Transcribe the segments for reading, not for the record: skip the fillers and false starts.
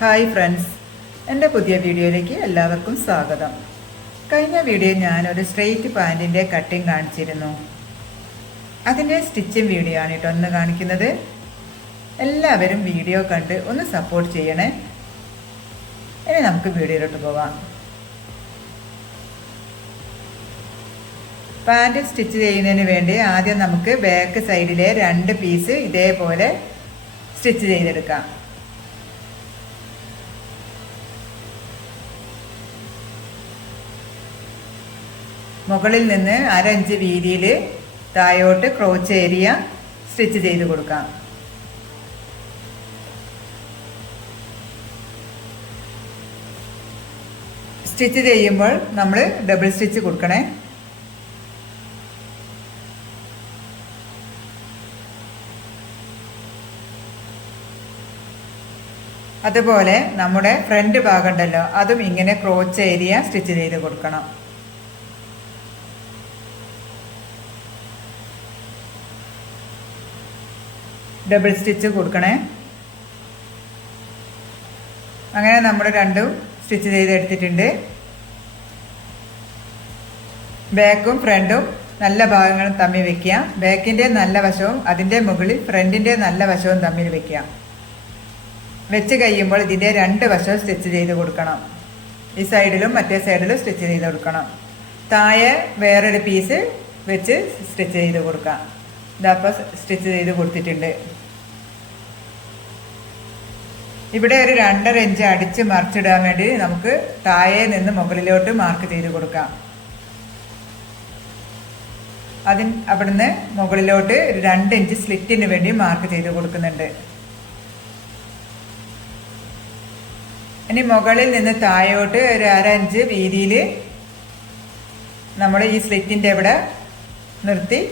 Hi friends, എൻ്റെ പുതിയ വീഡിയോയിലേക്ക് എല്ലാവർക്കും സ്വാഗതം. കഴിഞ്ഞ വീഡിയോ ഞാനൊരു സ്ട്രെയിറ്റ് പാൻറ്റിൻ്റെ കട്ടിങ് കാണിച്ചിരുന്നു. അതിൻ്റെ സ്റ്റിച്ചിങ് വീഡിയോ ആണ് കേട്ടോ ഒന്ന് കാണിക്കുന്നത്. എല്ലാവരും വീഡിയോ കണ്ട് ഒന്ന് സപ്പോർട്ട് ചെയ്യണേ. ഇനി നമുക്ക് വീഡിയോയിലോട്ട് പോവാം. പാൻറ്റ് സ്റ്റിച്ച് ചെയ്യുന്നതിന് വേണ്ടി ആദ്യം നമുക്ക് ബാക്ക് സൈഡിലെ 2 പീസ് ഇതേപോലെ സ്റ്റിച്ച് ചെയ്തെടുക്കാം. മുകളിൽ നിന്ന് 1/2 ഇഞ്ച് വീതിയിൽ താഴോട്ട് ക്രോച്ച് ഏരിയ സ്റ്റിച്ച് ചെയ്ത് കൊടുക്കാം. സ്റ്റിച്ച് ചെയ്യുമ്പോൾ നമ്മൾ ഡബിൾ സ്റ്റിച്ച് കൊടുക്കണേ. അതുപോലെ നമ്മുടെ ഫ്രണ്ട് ഭാഗം ഉണ്ടല്ലോ, അതും ഇങ്ങനെ ക്രോച്ച് ഏരിയ സ്റ്റിച്ച് ചെയ്ത് കൊടുക്കണം. ഡബിൾ സ്റ്റിച്ച് കൊടുക്കണേ. അങ്ങനെ നമ്മൾ രണ്ടും സ്റ്റിച്ച് ചെയ്തെടുത്തിട്ടുണ്ട്. ബാക്കും ഫ്രണ്ടും നല്ല ഭാഗങ്ങളും തമ്മിൽ വെക്കുക. ബാക്കിൻ്റെ നല്ല വശവും അതിൻ്റെ മുകളിൽ ഫ്രണ്ടിൻ്റെ നല്ല വശവും തമ്മിൽ വെക്കുക. വെച്ച് കഴിയുമ്പോൾ ഇതിൻ്റെ 2 വശവും സ്റ്റിച്ച് ചെയ്ത് കൊടുക്കണം. ഈ സൈഡിലും മറ്റേ സൈഡിലും സ്റ്റിച്ച് ചെയ്ത് കൊടുക്കണം. താഴെ വേറൊരു പീസ് വെച്ച് സ്റ്റിച്ച് ചെയ്ത് കൊടുക്കാം. ഇതപ്പോൾ സ്റ്റിച്ച് ചെയ്ത് കൊടുത്തിട്ടുണ്ട്. ഇവിടെ ഒരു 2.5 ഇഞ്ച് അടിച്ച് മറിച്ചിടാൻ വേണ്ടി നമുക്ക് താഴെ നിന്ന് മുകളിലോട്ട് മാർക്ക് ചെയ്ത് കൊടുക്കാം. അവിടുന്ന് മുകളിലോട്ട് 2 ഇഞ്ച് സ്ലിറ്റിന് വേണ്ടി മാർക്ക് ചെയ്ത് കൊടുക്കുന്നുണ്ട്. ഇനി മുകളിൽ നിന്ന് താഴോട്ട് ഒരു 1/2 ഇഞ്ച് വീതിയിൽ നമ്മൾ ഈ സ്ലിറ്റിൻ്റെ ഇവിടെ നിർത്തി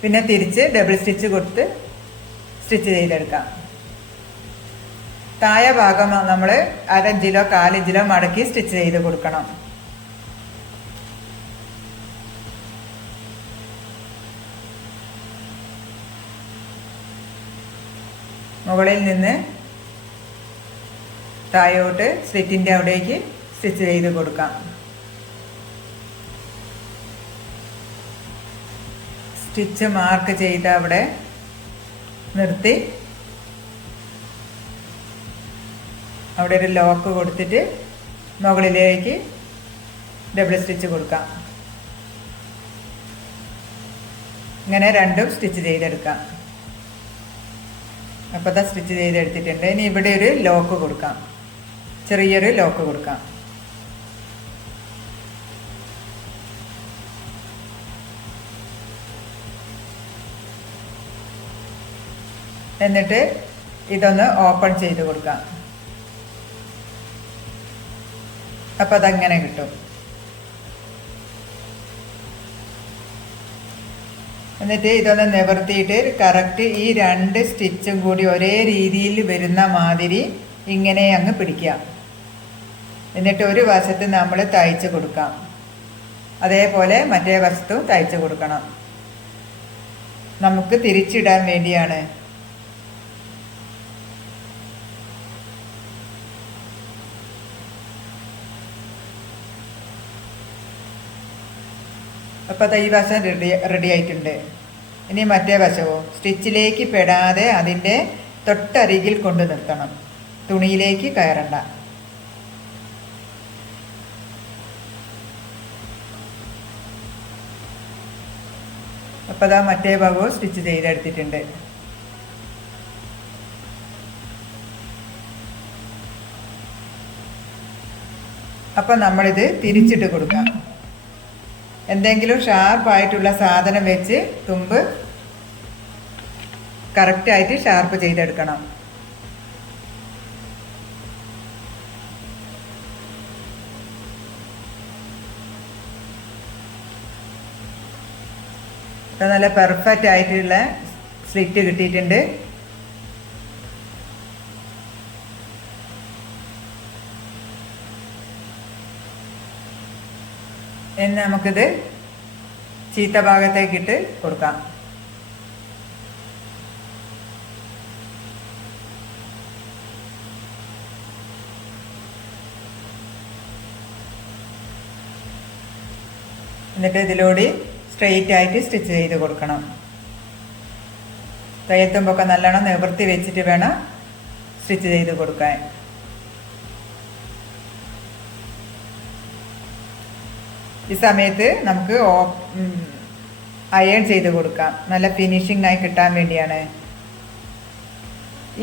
പിന്നെ തിരിച്ച് ഡബിൾ സ്റ്റിച്ച് കൊടുത്ത് സ്റ്റിച്ച് ചെയ്തെടുക്കാം. താഴെ ഭാഗം നമ്മൾ 1/2 ഇഞ്ചിലോ 1/4 ഇഞ്ചിലോ മടക്കി സ്റ്റിച്ച് ചെയ്ത് കൊടുക്കണം. മുകളിൽ നിന്ന് താഴോട്ട് സ്ലിറ്റിൻ്റെ അവിടേക്ക് സ്റ്റിച്ച് ചെയ്ത് കൊടുക്കാം. സ്റ്റിച്ച് മാർക്ക് ചെയ്ത് അവിടെ നിർത്തി അവിടെ ഒരു ലോക്ക് കൊടുത്തിട്ട് മുകളിലേക്ക് ഡബിൾ സ്റ്റിച്ച് കൊടുക്കാം. ഇങ്ങനെ രണ്ടും സ്റ്റിച്ച് ചെയ്തെടുക്കാം. അപ്പോൾ അത് സ്റ്റിച്ച് ചെയ്തെടുത്തിട്ടുണ്ട്. ഇനി ഇവിടെ ഒരു ലോക്ക് കൊടുക്കാം, ചെറിയൊരു ലോക്ക് കൊടുക്കാം. എന്നിട്ട് ഇതൊന്ന് ഓപ്പൺ ചെയ്ത് കൊടുക്കാം. അപ്പോൾ അതങ്ങനെ കിട്ടും. എന്നിട്ട് ഇതൊന്ന് നിവർത്തിയിട്ട് കറക്റ്റ് ഈ 2 സ്റ്റിച്ചും കൂടി ഒരേ രീതിയിൽ വരുന്ന മാതിരി ഇങ്ങനെ അങ്ങ് പിടിക്കാം. എന്നിട്ട് ഒരു വശത്ത് നമ്മൾ തയ്ച്ച് കൊടുക്കാം. അതേപോലെ മറ്റേ വശത്തും തയ്ച്ച് കൊടുക്കണം. നമുക്ക് തിരിച്ചിടാൻ വേണ്ടിയാണ്. അപ്പോൾ ഈ വശം റെഡി ആയിട്ടുണ്ട്. ഇനി മറ്റേ വശവും സ്റ്റിച്ചിലേക്ക് പെടാതെ അതിൻ്റെ തൊട്ടരികിൽ കൊണ്ട് നിർത്തണം. തുണിയിലേക്ക് കയറണ്ട. അപ്പോൾ അതാ മറ്റേ ഭാഗവും സ്റ്റിച്ച് ചെയ്തെടുത്തിട്ടുണ്ട്. അപ്പം നമ്മളിത് തിരിച്ചിട്ട് കൊടുക്കാം. എന്തെങ്കിലും ഷാർപ്പായിട്ടുള്ള സാധനം വെച്ച് തുമ്പ് കറക്റ്റായിട്ട് ഷാർപ്പ് ചെയ്തെടുക്കണം. ഇപ്പം നല്ല പെർഫെക്റ്റ് ആയിട്ടുള്ള സ്ലിറ്റ് കിട്ടിയിട്ടുണ്ട്. ഇനി നമുക്കിത് ചീത്ത ഭാഗത്തേക്കിട്ട് കൊടുക്കാം. എന്നിട്ട് ഇതിലൂടെ സ്ട്രെയിറ്റ് ആയിട്ട് സ്റ്റിച്ച് ചെയ്ത് കൊടുക്കണം. തയ്യൽത്തുമ്പൊക്കെ നല്ലോണം നിവർത്തി വെച്ചിട്ട് വേണം സ്റ്റിച്ച് ചെയ്ത് കൊടുക്കാൻ. ഈ സമയത്ത് നമുക്ക് അയൺ ചെയ്ത് കൊടുക്കാം. നല്ല ഫിനിഷിംഗ് ആയി കിട്ടാൻ വേണ്ടിയാണ്.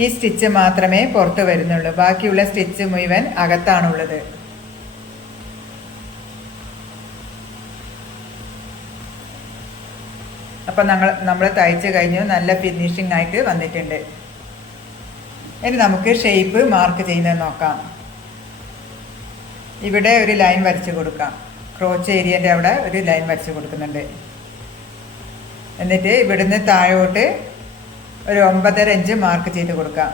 ഈ സ്റ്റിച്ച് മാത്രമേ പുറത്ത് വരുന്നുള്ളൂ, ബാക്കിയുള്ള സ്റ്റിച്ച് മുഴുവൻ അകത്താണുള്ളത്. അപ്പം നമ്മൾ തയ്ച്ച് കഴിഞ്ഞു, നല്ല ഫിനിഷിംഗ് ആയിട്ട് വന്നിട്ടുണ്ട്. ഇനി നമുക്ക് ഷേപ്പ് മാർക്ക് ചെയ്യുന്നത് നോക്കാം. ഇവിടെ ഒരു ലൈൻ വരച്ച് കൊടുക്കാം. ക്രോച്ച് ഏരിയൻ്റെ അവിടെ ഒരു ലൈൻ വരച്ച് കൊടുക്കുന്നുണ്ട്. എന്നിട്ട് ഇവിടുന്ന് താഴോട്ട് ഒരു 9.5 ഇഞ്ച് മാർക്ക് ചെയ്ത് കൊടുക്കാം.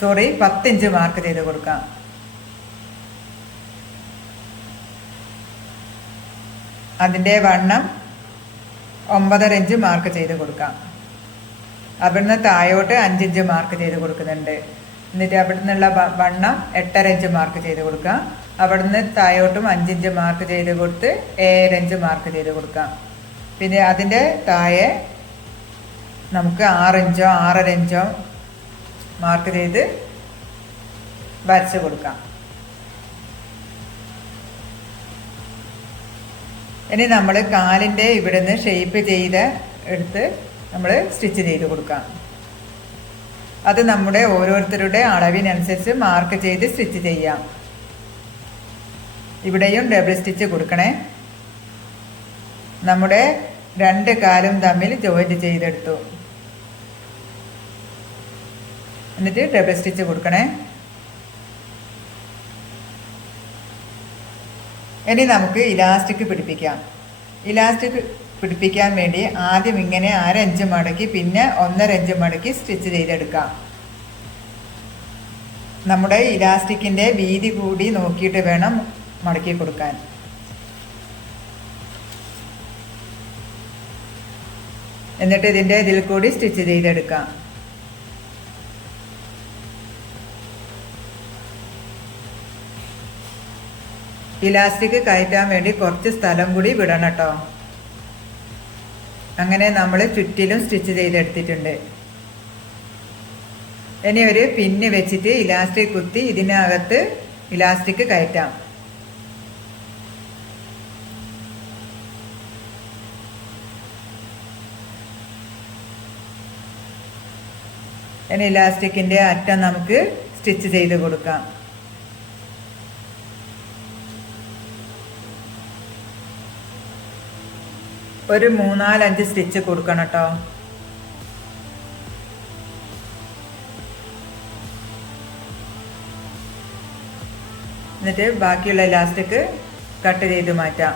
10 ഇഞ്ച് മാർക്ക് ചെയ്ത് കൊടുക്കാം. അതിൻ്റെ വണ്ണം 9.5 ഇഞ്ച് മാർക്ക് ചെയ്ത് കൊടുക്കാം. അവിടുന്ന് താഴോട്ട് 5 ഇഞ്ച് മാർക്ക് ചെയ്ത് കൊടുക്കുന്നുണ്ട്. എന്നിട്ട് അവിടെ നിന്നുള്ള വണ്ണം 8.5 ഇഞ്ച് മാർക്ക് ചെയ്ത് കൊടുക്കാം. അവിടുന്ന് താഴോട്ടും 5 ഇഞ്ച് മാർക്ക് ചെയ്ത് കൊടുത്ത് 7 ഇഞ്ച് മാർക്ക് ചെയ്ത് കൊടുക്കാം. പിന്നെ അതിൻ്റെ താഴെ നമുക്ക് 6 ഇഞ്ചോ 6.5 ഇഞ്ചോ മാർക്ക് ചെയ്ത് വരച്ച് കൊടുക്കാം. ഇനി നമ്മൾ കാലിൻ്റെ ഇവിടുന്ന് ഷേപ്പ് ചെയ്ത് എടുത്ത് നമ്മൾ സ്റ്റിച്ച് ചെയ്ത് കൊടുക്കാം. അത് നമ്മുടെ ഓരോരുത്തരുടെ അളവിനനുസരിച്ച് മാർക്ക് ചെയ്ത് സ്റ്റിച്ച് ചെയ്യാം. ഇവിടെയും ഡബിൾ സ്റ്റിച്ച് കൊടുക്കണേ. നമ്മുടെ 2 കാലും തമ്മിൽ ജോയിൻറ്റ് ചെയ്തെടുത്തു. എന്നിട്ട് ഡബിൾ സ്റ്റിച്ച് കൊടുക്കണേ. ഇനി നമുക്ക് ഇലാസ്റ്റിക് പിടിപ്പിക്കാം. ഇലാസ്റ്റിക് പിടിപ്പിക്കാൻ വേണ്ടി ആദ്യം ഇങ്ങനെ 1/2 ഇഞ്ച് മടക്കി പിന്നെ 1.5 ഇഞ്ച് മടക്കി സ്റ്റിച്ച് ചെയ്തെടുക്കാം. നമ്മുടെ ഇലാസ്റ്റിക്കിൻ്റെ വീതി കൂടി നോക്കിയിട്ട് വേണം മടക്കി കൊടുക്കാൻ. എന്നിട്ട് ഇതിൽ കൂടി സ്റ്റിച്ച് ചെയ്തെടുക്കാം. ഇലാസ്റ്റിക് കയറ്റാൻ വേണ്ടി കുറച്ച് സ്ഥലം കൂടി വിടണം കേട്ടോ. അങ്ങനെ നമ്മൾ ചുറ്റിലും സ്റ്റിച്ച് ചെയ്തെടുത്തിട്ടുണ്ട്. ഇനി ഒരു പിന്ന് വെച്ചിട്ട് ഇലാസ്റ്റിക് കുത്തി ഇതിനകത്ത് ഇലാസ്റ്റിക് കയറ്റാം. ഇനി ഇലാസ്റ്റിക്കിൻ്റെ അറ്റം നമുക്ക് സ്റ്റിച്ച് ചെയ്ത് കൊടുക്കാം. ഒരു 3-4-5 സ്റ്റിച്ച് കൊടുക്കണം കേട്ടോ. എന്നിട്ട് ബാക്കിയുള്ള ഇലാസ്റ്റിക് കട്ട് ചെയ്ത് മാറ്റാം.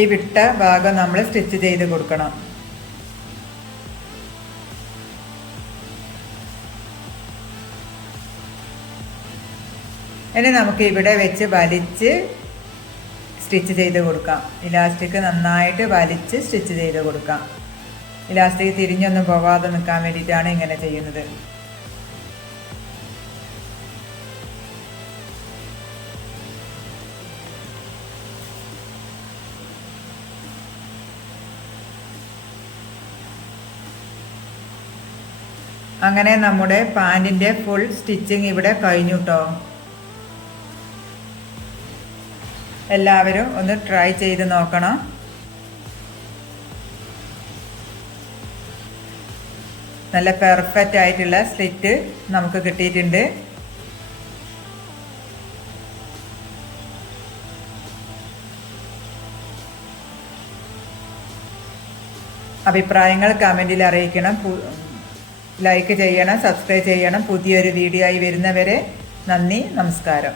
ഈ വിട്ട ഭാഗം നമ്മൾ സ്റ്റിച്ച് ചെയ്ത് കൊടുക്കണം. ഇനി നമുക്ക് ഇവിടെ വെച്ച് വലിച്ച് സ്റ്റിച്ച് ചെയ്ത് കൊടുക്കാം. ഇലാസ്റ്റിക് നന്നായിട്ട് വലിച്ച് സ്റ്റിച്ച് ചെയ്ത് കൊടുക്കാം. ഇലാസ്റ്റിക് തിരിഞ്ഞൊന്നും പോകാതെ നിൽക്കാൻ വേണ്ടിയിട്ടാണ് ഇങ്ങനെ ചെയ്യുന്നത്. അങ്ങനെ നമ്മുടെ പാൻറ്റിൻ്റെ ഫുൾ സ്റ്റിച്ചിങ് ഇവിടെ കഴിഞ്ഞു കേട്ടോ. എല്ലാവരും ഒന്ന് ട്രൈ ചെയ്ത് നോക്കണം. നല്ല പെർഫെക്റ്റ് ആയിട്ടുള്ള സ്ലിറ്റ് നമുക്ക് കിട്ടിയിട്ടുണ്ട്. അഭിപ്രായങ്ങൾ കമൻറ്റിൽ അറിയിക്കണം. ലൈക്ക് ചെയ്യണം, സബ്സ്ക്രൈബ് ചെയ്യണം. പുതിയൊരു വീഡിയോ ആയി വരുന്നവരെ നന്ദി, നമസ്കാരം.